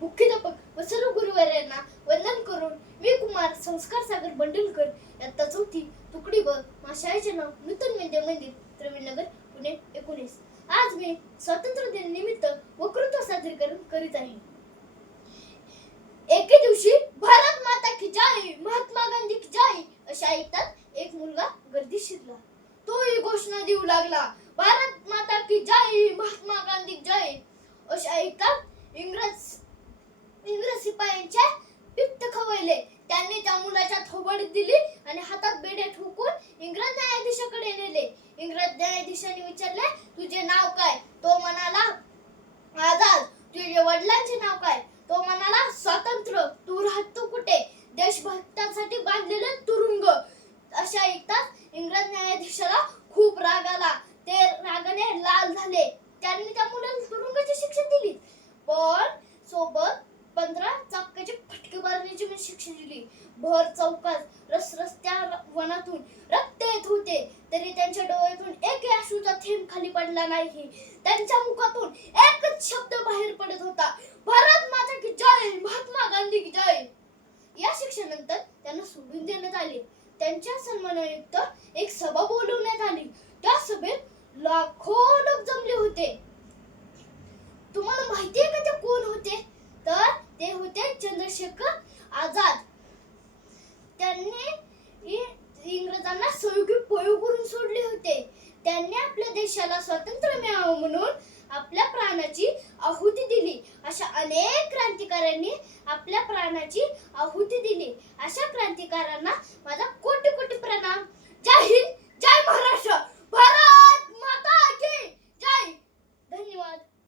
मुख्याध्यापक व सर्व गुरुवार्यांना वंदन करून मी कुमार संस्कार सागर बंडलकर इयत्ता चौथी तुकडी व माशाळेचे नाव नूतन विद्या मंदिर प्रवीणनगर पुणे एकोणीस. आज मी स्वातंत्र्य दिन निमित्त वक्तृत्व सादरीकरण करीत आहे. एके दिवशी भारत माता की जय महात्मा गांधी की जय अशा ऐकतात एक मुलगा गर्दी शिरला. तो ही घोषणा देऊ लागला भारत माता की जय महात्मा गांधी की जय. अशा ऐकतात इंग्रज इंग्रज शिपायांच्या पित्त खवळले. त्यांनी त्या मुलाच्या थोबड दिली आणि हातात बेड्या ठोकून इंग्रज न्यायाधीशाकडे नेले. इंग्रज न्यायाधीशाने विचारले तुझे नाव काय? तो म्हणाला आझाद तुझ्या वडिलांचे नाव काय तो म्हणाला स्वातंत्र्य तू राहतो कुठे देशभक्तांसाठी बांधलेले तुरुंग अशा ऐकताच इंग्रज न्यायाधीशाला खूप राग आला ते रागाने लाल झाले त्यांनी त्या मुलाला तुरुंगाची शिक्षा दिली पण सोबत पंधरा चापकाचे फटके शिजली. भर चौकात रसरस्त्या वनातून रक्त येत होते. तरी त्यांच्या डोळ्यातून एक अश्रूचा थेंब खाली पडला नाही. त्यांच्या मुखातून एकच शब्द बाहेर पडत होता. भारत माता की जय महात्मा गांधी की जय. या शिक्षणानंतर त्यांना सोडून देण्यात आले. त्यांच्या सन्मानायुक्त एक सभा बोलवण्यात आली. त्या सभेत लाखो लोक जमले होते. तुम्हाला माहिती आहे का ते कोण होते? तर ते होते चंद्रशेखर आझाद. त्यांनी इंग्रजांना सळगी पळू करून सोडले होते. त्यांनी आपल्या देशाला स्वातंत्र्य मिळावं म्हणून आपल्या प्राणाची आहुती दिली. अशा अनेक क्रांतिकाऱ्यांनी आपल्या प्राणाची आहुती दिली. अशा क्रांतिकारांना माझा